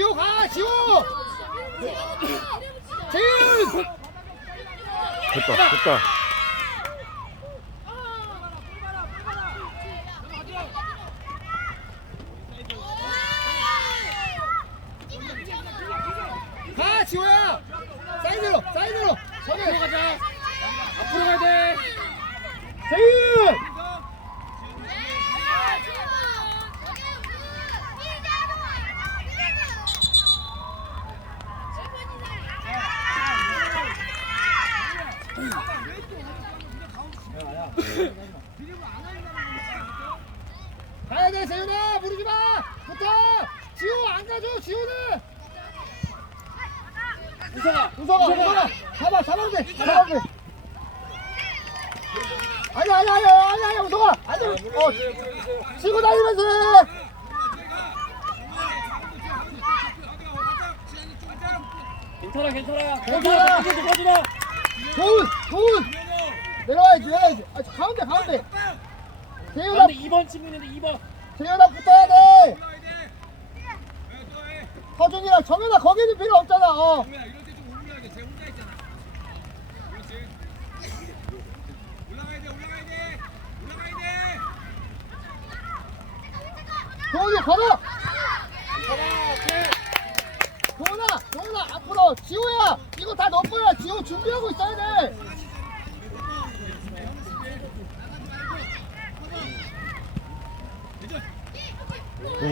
지호 가 지호. 재윤. 됐다 됐다 가 지호야. 사이드로 사이드로. 앞으로 서면. 가자 앞으로 가야 돼 재윤. 가야 돼 재윤아 무리지 마. 붙어. 지호 안 가줘 지호는. 우성아 우성아 우성아. 잡아 잡아도 돼 잡아도 돼. 아니 아니 아니 아니 아니 우성아. 아니 어 치고 다니면서 해. 괜찮아 괜찮아. 괜찮아. 빠지마 좋은 좋은. 내려와야지 내려와야지. 아 가운데 가운데. 가운데 2번 친구 있는데 2번 재윤아 붙어야 돼! 서준이랑 정현아 거기는 필요 없잖아 어. 도훈이 걸어! 도훈아 도훈아 앞으로 지호야 이거 다 너 거야. 지호 준비하고 있어야 돼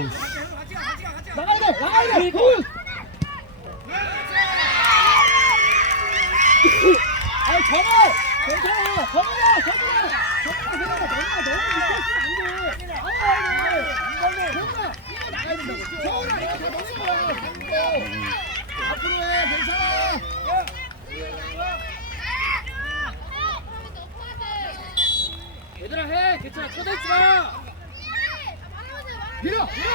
나가야 돼 나가야 돼 도훈 아이 정아 괜찮아 정아 정아 정아 정아 너무 밑에 있으면 안돼 정아 나가야 된다고 정아 내가 다 넣는 거야 방금 앞으로 해 괜찮아 얘들아 해 괜찮아 쳐다있지 마 밀어 밀어.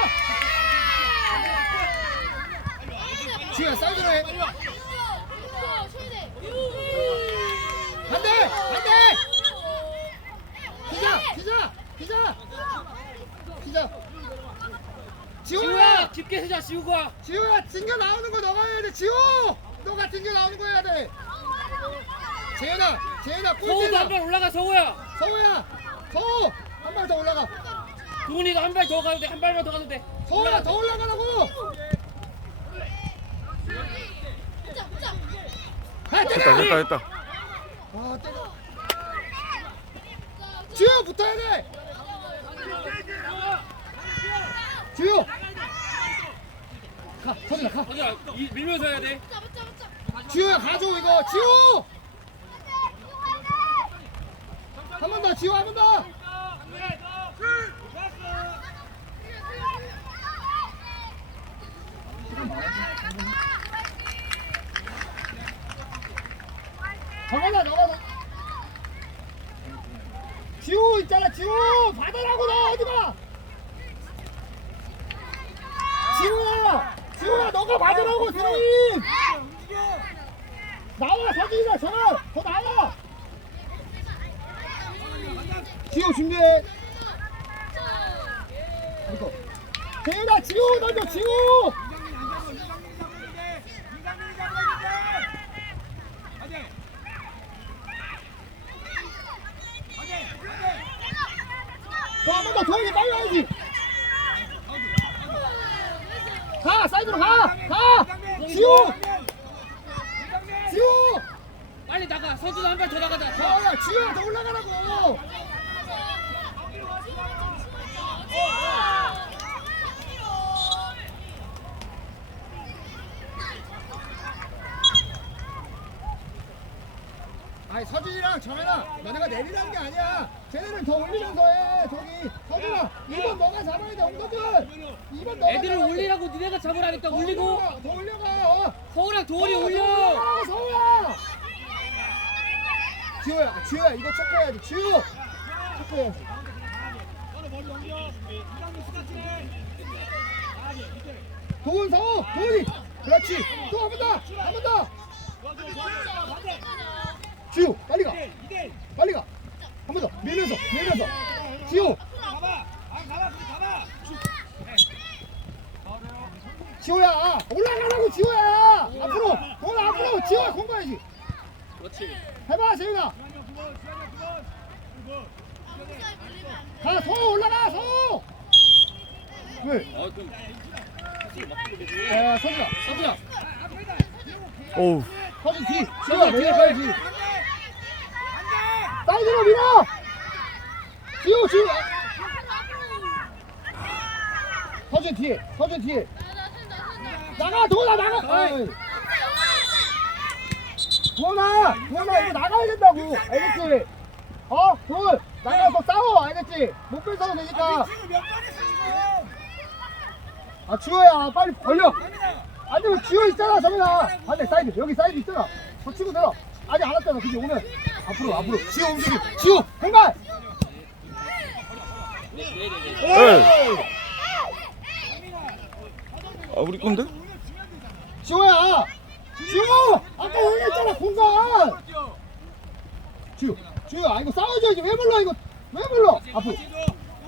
지우야 사이드로 해. 반대 반대. 기자 기자 기자. 기자. 지우야. 지우야 깊게 세자 지우가. 지우야 튕겨 나오는 거 너가 해야 돼 지우. 너가 튕겨 나오는 거 해야 돼. 재현아 재현아 서우도 꿀재다 한발 올라가 서우야. 서우야 서우. 한발 더 올라가 도훈이가 한 발 더 가도 돼 한 발만 더 가도 돼. 서우야 더 올라가라고! 아 됐다 때려! 됐다 됐다. 아 때려! 주효 붙어야 돼! 주효! 가 서준아 가 이- 밀면서 해야 돼. 지호야 가져 이거. 지호 한 번 더 지호 한 번 더 정원아 너가 너 지호 있잖아 지호 받으라고 너 어디 가? 지호야 지호야 너가 받으라고 드림 나와 서준이가 정아 더 나와! 지호 준비해. 재윤아 지호 던져 지호 더한번더 도영이 빨리 와야지 가 사이드로 가가 지호 지호 빨리 나가 서준아 한 발 더 나가자 야, 지효야, 더 올라가라고. 아니 서준이랑 정현아, 너네가 내리라는 게 아니야. 쟤네를 더 올리면서 해. 저기 서준아, 2번 너가 잡아야 돼, 엉덩이. 2번 너가 애들을 잡아야 돼. 올리라고 니네가 잡으라니까 더 올리고. 올려가, 더 올려가. 어. 서우랑 도훈이 더 올려. 올려가, 서우야. 지호야 지호야 이거 체크해야지. 지호! 체크해야지 도훈 사오 도훈이. 그렇지. 또 한 번 더 한 번 더. 지호 빨리 가. 빨리 가한 번 더 밀면서 밀면서 지호 지호야 올라가라고 지호야 앞으로 돈 앞으로 지호야 공 가야지 그렇지. 해봐 재윤아 가 성호 올라가 성호 왜? 어 그럼. 에 서준아 서준아. 어우. 서준 뒤 뒤에 가야지 사이드로 밀어! 지호 지호 서준 뒤에 서준 뒤에. 나가 도훈아 나가. 도훈아 도훈아 이거 나가야 된다고. 알겠지? 어? 도훈 나가서 싸워. 알겠지? 못 뺏어도 되니까. 아 지호야 빨리 걸려 아니 지호 있잖아 정현아. 반대 사이드 여기 사이드 있잖아. 저 치고 내려. 아직 안 왔잖아 그지 오늘? 앞으로 앞으로. 지호 움직임. 지호 공간 에이. 아 우리 건데? 지호야! 지호 아까 여기 있잖아 공간! 지호 지호야 이거 싸워줘야지. 왜 불러 이거? 왜 불러? 앞으로.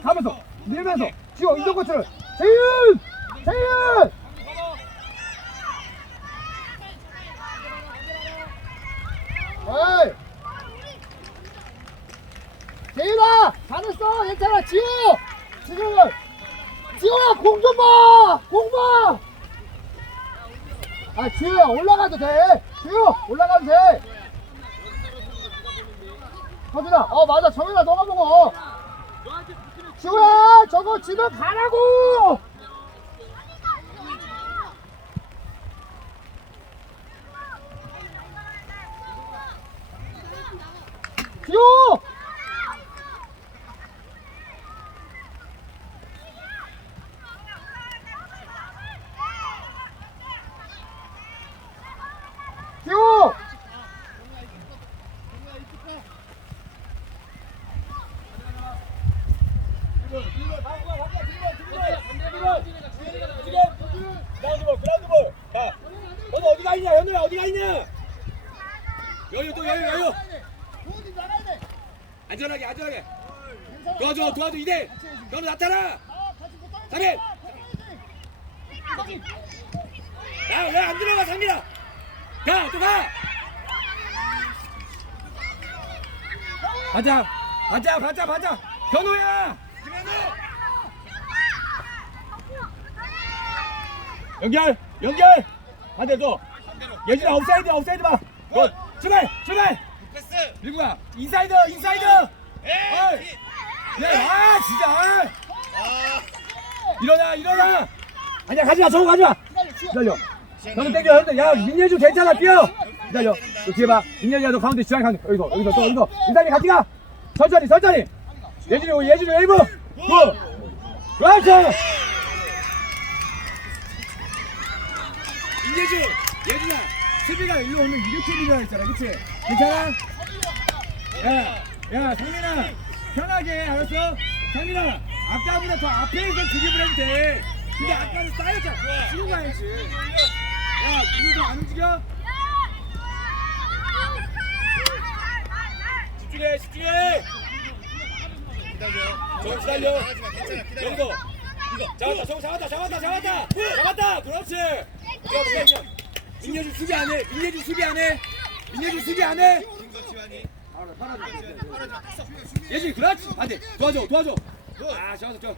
가면서 밀면서. 지호 이런 것처럼 재윤! 재윤 에이 재윤아 잘했어 괜찮아 지호 지금 지호야 공 좀봐 공봐 아 지호야 올라가도 돼. 지호 올라가도 돼. 서준아 어 맞아. 정현아 너가 먹어 지호야 저거 집에 가라고 지호 지호 그라운드볼 그라운드볼 자 현우 어디가 있냐 현우야 어디가 있냐 여유 또 여유 여유 안전하게 안전하게 도와줘 이대. 현우 나타나. 상민 야왜 안 들어가 상민아. 가또가. 가자. 가자 가자 가자. 현우야. 연결 연결. 반대로 예진아 업사이드 업사이드 봐. 굿. 출발 출발. 패스. 밀고 가. 인사이드 인사이드. 어이. 네, 아 진짜. 아. 일어나 일어나. 아니야 가지마 저거 가지마. 기다려. 너는 땡겨 너는 야 민예주 괜찮아 뛰어. 기다려. 너 뒤에 봐. 민예주야 너 가운데 지향 가운데. 여기서 여기서 또 여기서. 인사이드 같이 가. 천천히 천천히. 예준이 예준이 1부. 굿 그렇지. 인예주 예준아. 수비가 일로 오면 이렇게 밀어야 했잖아. 그치? 괜찮아? 야, 야, 상민아, 편하게, 알았어? 상민아, 아까보다 더 앞에서 드립을 해도 돼. 근데 아까는 쌓였잖아. 지금 가야지. 야, 누구도 안 움직여? 집중해, 집중해! 기다려. 저 기다려. 여기도. 잡았다, 저거 잡았다, 잡았다, 잡았다! 잡았다! 그렇지! 민예준 수비 안 해! 민예준 수비 안 해! 민예준 수비 안 해! 예지 그렇지. 반대. 도와줘 도와줘. 아 저기서 저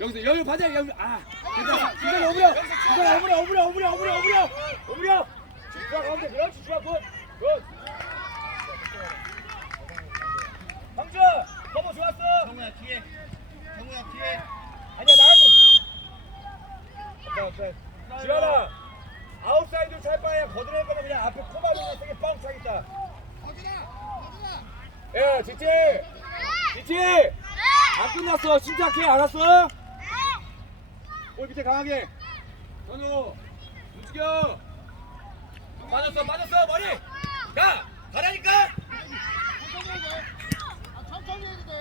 여기서 여기 반대 여기 아 괜찮아 이거 오므려. 이거 오므려 오므려 오므려 오므려 오므려. 오므려. 좋아 가운데 그렇지. 좋아 굿굿. 황주 커버 좋았어. 정우야 뒤에. 정우야 뒤에. 아니야 나가고 지현아. 아웃사이드 찰 바에 거드낼 거면 그냥 앞에 코바로 세게 뻥 차겠다 예, 지지! 지지! 네. 안 끝났어. 침착해. 알았어? 볼 밑에 강하게. 전우, 움직여! 빠졌어, 빠졌어. 머리! 가! 가라니까!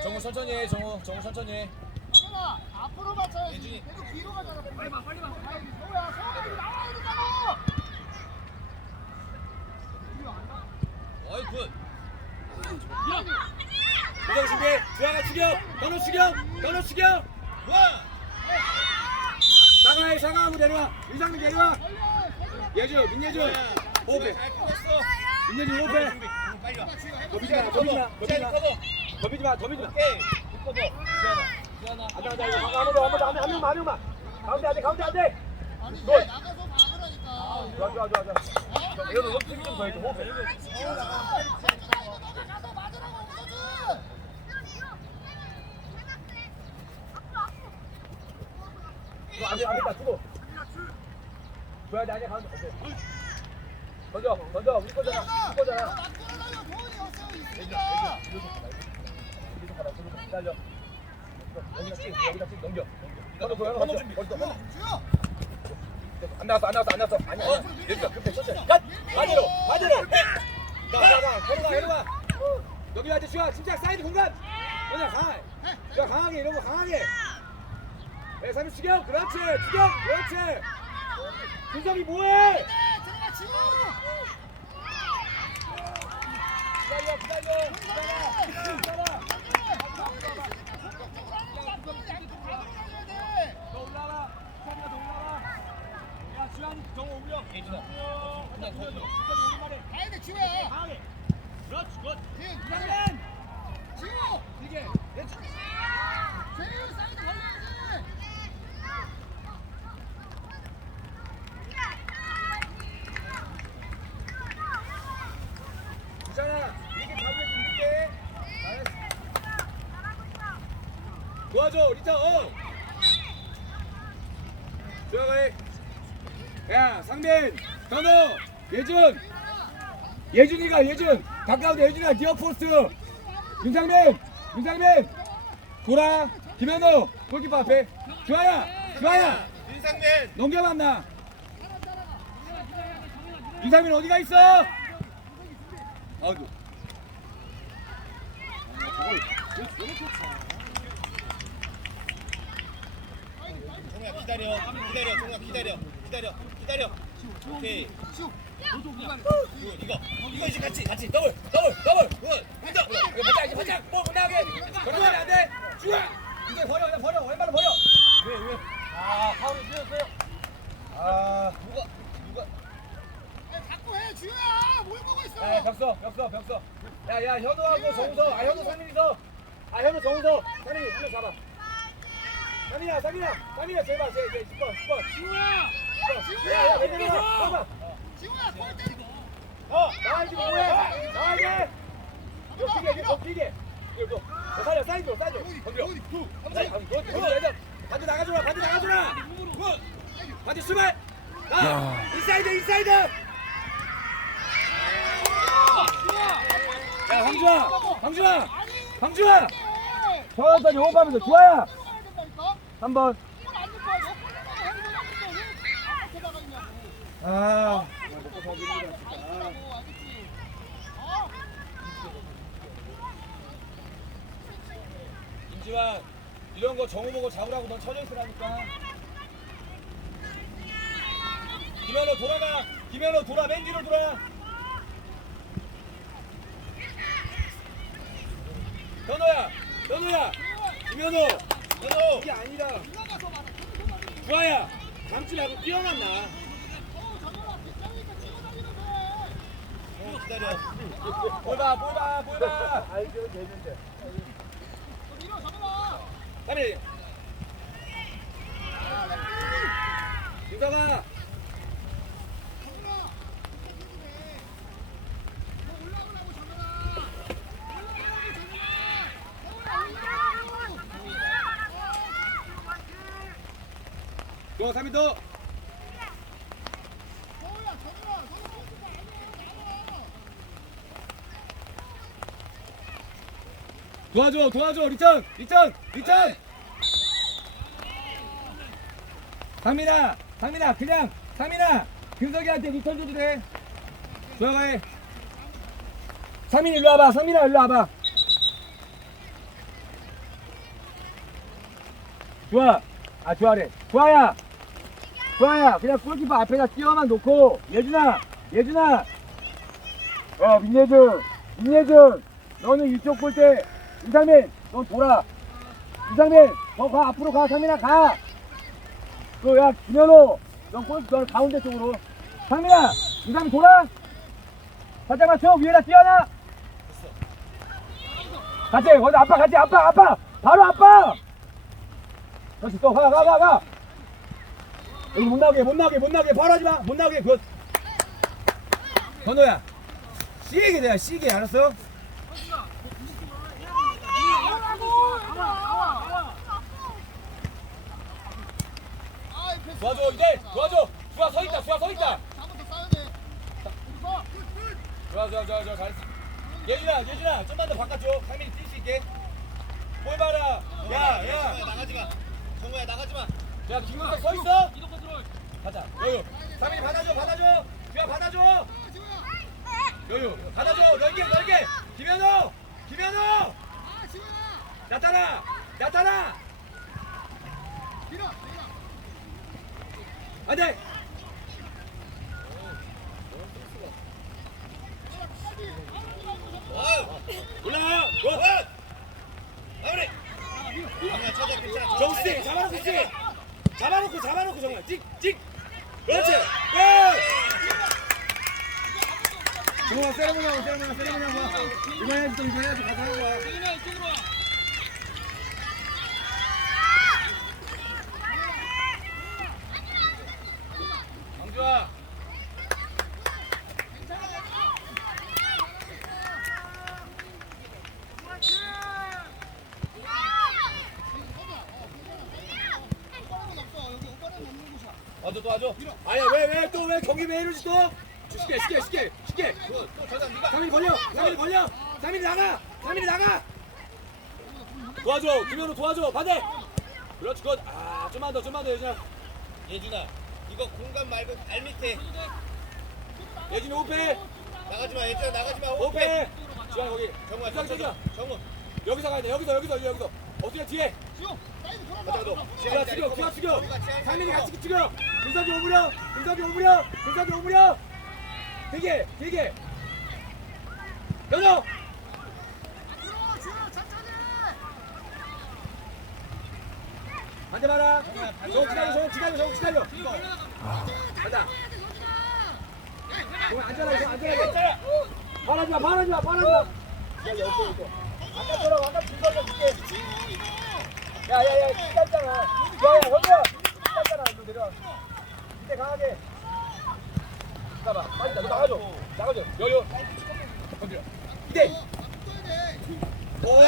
정우 천천히 해, 정우. 정우 천천히 해. 아, 앞으로 맞춰야지. 계속 뒤로 가잖아. 빨리 봐, 빨리 봐. 추격 와. 사과해 사과하고 내려와 이상민 내려와 예주 민예주 호흡해. 민예주 호흡해 준비. 응, 빨리 와. 더 비지 마, 더 비지 마, 더 비지 시간 마, 커버. 더 비지 마, 더 비지 마. 안돼 안돼 이거 한번 더, 한번 더, 한 명만, 한 명만. 가운데 안돼, 가운데 안돼. 막으라니까 좋아 좋아 좋아 좋아. 이거 너힘 좀더 해줘, 호흡해. 서울아 너가 가서 맞으라고 웃어줘 너 안돼 안돼 다 주고. 줘야 돼 아니야 가운데. 오케이. 던져 던져 우리 거잖아 우리 거잖아. 막 끌어다녀 도원이 없어 예주 있으니까 예주 계속 가라 계속 기다려. 여기다 찍 여기다 찍 넘겨. 넘겨. 건너 준비. 건너 건너. 주여 안 나왔어 안 나왔어 안 나왔어 아니야 아니야 됐어 급해 천천히 갓 반대로 반대로 가 가 가 걸어가 걸어가 여기 돼 주아 침착 사이드 공간 그냥 강해 주아 강하게 이런 거 강하게 네 3일 추격 그렇지 추격 그렇지. 준성이 뭐해? 기다려 기다려. 기다려 기다려 더 올라가 주아가 더 올라가 야 주아 정호 올려 예준아. 그냥 더 들어. 오랜만에 가야 돼 지우야 강하게 그렇지 굿 지우 이상민 지우 이게 제일 사이드 걸려야지 괜찮아. 이게 가운데 좀 밀게. 잘했어. 도와줘. 어. 들어가. 야, 상민, 현우, 예준. 예준이가 예준. 가까운데 예준아, 디어 포스트. 윤상민, 윤상민. 돌아. 김현우, 골키퍼 앞에. 주아야, 주아야. 윤상민. 넘겨봤나? 윤상민 어디가 있어? 아이고. 정우야 기다려. 기다려. 정우야 기다려. 기다려. 기다려. 오케이. 굿. 이거. 이거 이제 같이 같이 더블 더블 더블. 굿. 한점 이거 바짝 이제 바짝 뭐 못 나게 그러면 안 돼. 주아. 이제 버려 그냥 버려 왼발로 버려. 왜 왜? 아 파울이 뛰었어요. 아 누가 누가 야, 자꾸 해 지우야 뭘 보고 있어 야, 벽서, 벽서, 벽서. 야, 야, 현우하고 정우서. 아, 현우 상민이서. 아, 현우 정우서. 상민이 한명 잡아. 상민아, 상민아, 상민아, 제발, 제, 제, 10번, 10번. 지우야 야, 야, 왼쪽으로. 봐봐. 지우야 골 때리고 어, 나가지 뭐해? 나가게. 이거 기계, 이거 기계. 이거, 이거. 살려, 아니, 너, 너, 얘들. 반대 나가줘라, 반대 나가줘라. 굿. 반대 수발. 아, 야. 인사이드, 인사이드. 야, 황주아, 황주아, 황주아. 천천히 호흡하면서 좋아야. 들어가야 된다니까 3번. 이건 안 될거야 너 골라서 해도 되는데 왜 앞에 나가 있냐고 아. 임지환, 이런 거 정우 보고 잡으라고 넌 쳐져 있으라니까. 김현우 돌아가. 김현우 돌아, 맨 뒤로 돌아. 현우야, 현우야, 김현우. 현우. 이게 아니라. 주아야, 감지 말고. 어 기다려. 봐, 볼 봐, 볼 봐. 알죠, 되는데. 너밀어 잡아라 까비. 김사가. 잡아라 너 올라오라고 잡아라 올라오라고 잡아라 올라오라고 너 3위 더. 서울야 잡아라 서울 선수가 아니야 나와 도와줘, 도와줘, 리턴, 리턴, 리턴. 상민아, 상민아, 그냥 상민아, 근석이한테 리턴 줘도 돼. 조용하 해. 상민 일로 와봐, 상민아 일로 와봐. 좋아. 아, 좋아래. 좋아야. 좋아야. 그냥 골키퍼 앞에다 뛰어만 놓고. 예준아. 예준아. 야, 민예준. 민예준. 너는 이쪽 볼 때. 이상민. 넌 돌아. 이상민. 너 가. 앞으로 가. 상민아, 가. 그, 야, 김현호. 넌 골, 넌 가운데 쪽으로. 상민아. 이상민 돌아. 살짝 맞춰. 위에다 뛰어나. 같이. 거기 아빠 같이. 아빠, 아빠. 바로 아빠. 그렇지 또가가 가가 여기 못 나오게 못 나오게 못 나오게. 바로 하지 마 못 나오게 굿 건호야. 시게 돼야 시게 알았어? 도와줘 이제. 도와줘. 수아 서 있다 수아 서 있다. 좋아 좋아 좋아 좋아. 잘했어. 예준아 예준아. 좀만 더 바꿔줘 상민이 뛸 수 있게. 볼 봐라. 야야. 정우야 나가지 마. 정우야 나가지 마. 야, 김근석 서 있어? 가자. 여유. 상민이 받아줘, 받아줘. 주야 받아줘. 여유. 받아줘. 넓게, 넓게. 김현우, 김현우. 나타나, 나타나. 안돼. 올라가. 정우야 쳐줘 괜찮아. 정수 잡아놓고. 잡아놓고 잡아놓고 정말 찍 찍. 그렇지. 끝. 정말 세레모니 하고 세레모니 세레모니 하고 이거 해야지 또 이거 해야지 가서 하는 거야. 강주아. 와줘 또 와줘. 아니야 왜 왜 또 왜 경기 왜 이러지 또? 쉽게 쉽게 쉽게 쉽게. 또 저장 네가. 상민이 걸려. 상민이 걸려. 상민이 나가. 상민이 나가. 도와줘. 김현우 도와줘. 반대. 그렇지 굿. 아 좀만 더 좀만 더 예준아. 예준아 이거 공간 말고 발 밑에 예준이 오페. 나가지 마. 예준아 나가지 마. 오페. 지환 거기. 정우야 저기 저기. 쳐줘. 정우. 여기서 가야 돼. 여기서 여기서 여기서. 어떻게 뒤에? 가자 너. 기아 죽여. 기아 죽여. 상민이 같이 죽여. 윤석이 오므려. 윤석이 오므려. 윤석이 오므려. 되게 되게. 연호. 반대 봐라. 저 기다려, 저 기다려, 저 기다려. 가자. 저 안전하게, 저 안전하게. 바라지 마, 바라지 마, 바라지 마. 기다려, 오케이, 오케이. 아까 저랑 아까 줄걸려 줄게. 야, 야, 야, 기다렸잖아. 야, 야, 형이야. 기다렸잖아. 너 내려. 이때 강하게. 가봐, 빨리 나 나가줘. 나가줘. 여유. 건드려. 이때. 오.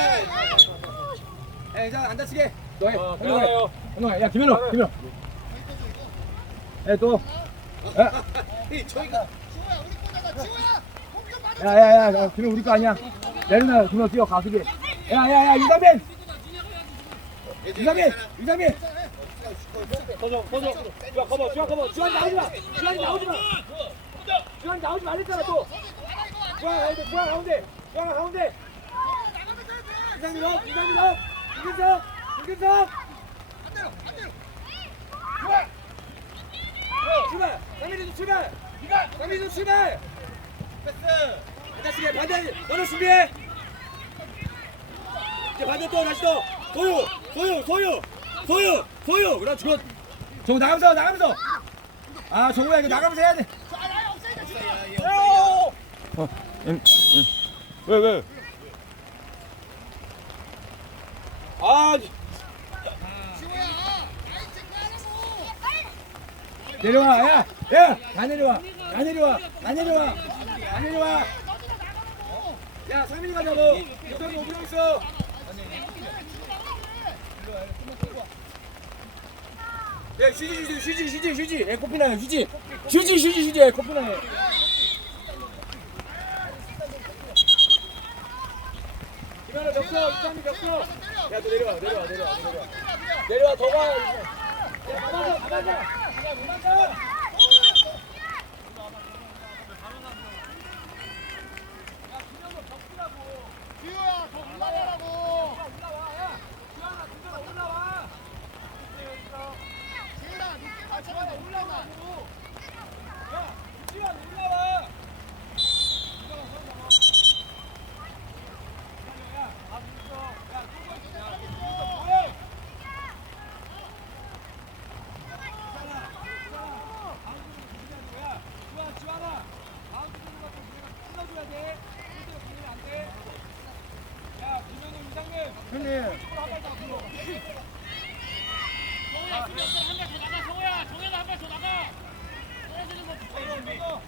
에, 자, 안 다치게. 너 해. 현동아 해. 현동아, 야, 김현우, 김현우. 에, 또. 야, 저희가 야, 야, 야, 야, 김현우 우리 거 아니야. 내려놔, 김현우 뛰어, 가수기. 야, 야, 야, 이상민! 이상민! 이상민! 커져, 커져. 주아, 커버, 주아, 커버. 주아, 나오지 마! 주아, 나오지 마! 주아, 나오지 말랬잖아, 또! 주아, 가운데, 주아, 가운데! 주아, 가운데! 이상민 너, 이상민 너! 이근석! 이근석! 주아! 출발! 상민이도 출발! 상민이도 출발! 패스. 다시 반대 너는 준비해 이제 반대 또 다시 또 소유 소유 소유 소유 소유 그렇지 굿 정우 나가면서 나가면서 아 정우야 이거 나가면서 해야 돼! 어, 임, 임. 왜, 왜? 아 내려와 야야 다 내려와 다 내려와 다 내려와 다 내려와 야 상민이 가자고 유성이 오비로 있어 야 휴지 휴지 휴지 휴지 휴지 에 코피나요 휴지. 휴지 휴지 휴지. 에 코피나요. 김현아 졌어 이상민 졌어 야너 내려와 내려와 내려와 내려와. 내려와 더가. 가만져 지우야 더 올라가라고 올라와 야 주환아 진짜 올라와 돼. 정우야 수비 없어 한발더 나가 정우야. 정우야 한발 더 나가. 떨어지는 거